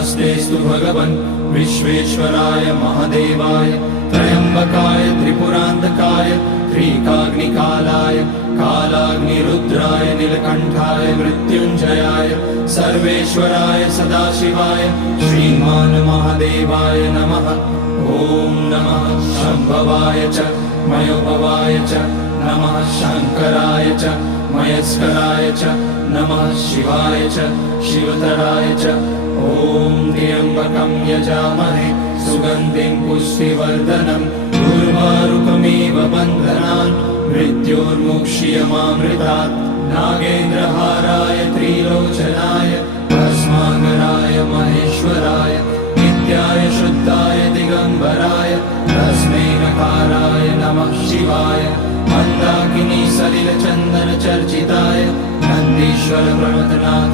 नमस्तेस्तु भगवन् विश्वेश्वराय महादेवाय त्र्यम्बकाय त्रिपुरान्तकाय त्रिकाग्निकालाय कालाग्निरुद्राय नीलकण्ठाय मृत्युञ्जयाय सर्वेश्वराय सदाशिवाय श्रीमान् महादेवाय नमः। ॐ नमः शम्भवाय च मयोभवाय च नमः शङ्कराय च मयस्कराय च नमः शिवाय च शिवतराय च। ॐ त्र्यम्बकं यजामहे सुगन्धिं पुष्टिवर्धनम् उर्वारुकमिव बन्धनान् मृत्योर्मुक्ष्यमामृतात्। नागेन्द्रहाराय त्रिलोचनाय भस्माकराय महेश्वराय नित्याय शुद्धाय दिगम्बराय तस्मै नकाराय नमः शिवाय। मन्दाकिनी सलिलचन्दन चर्चिताय नन्दीश्वर प्रमथनाथ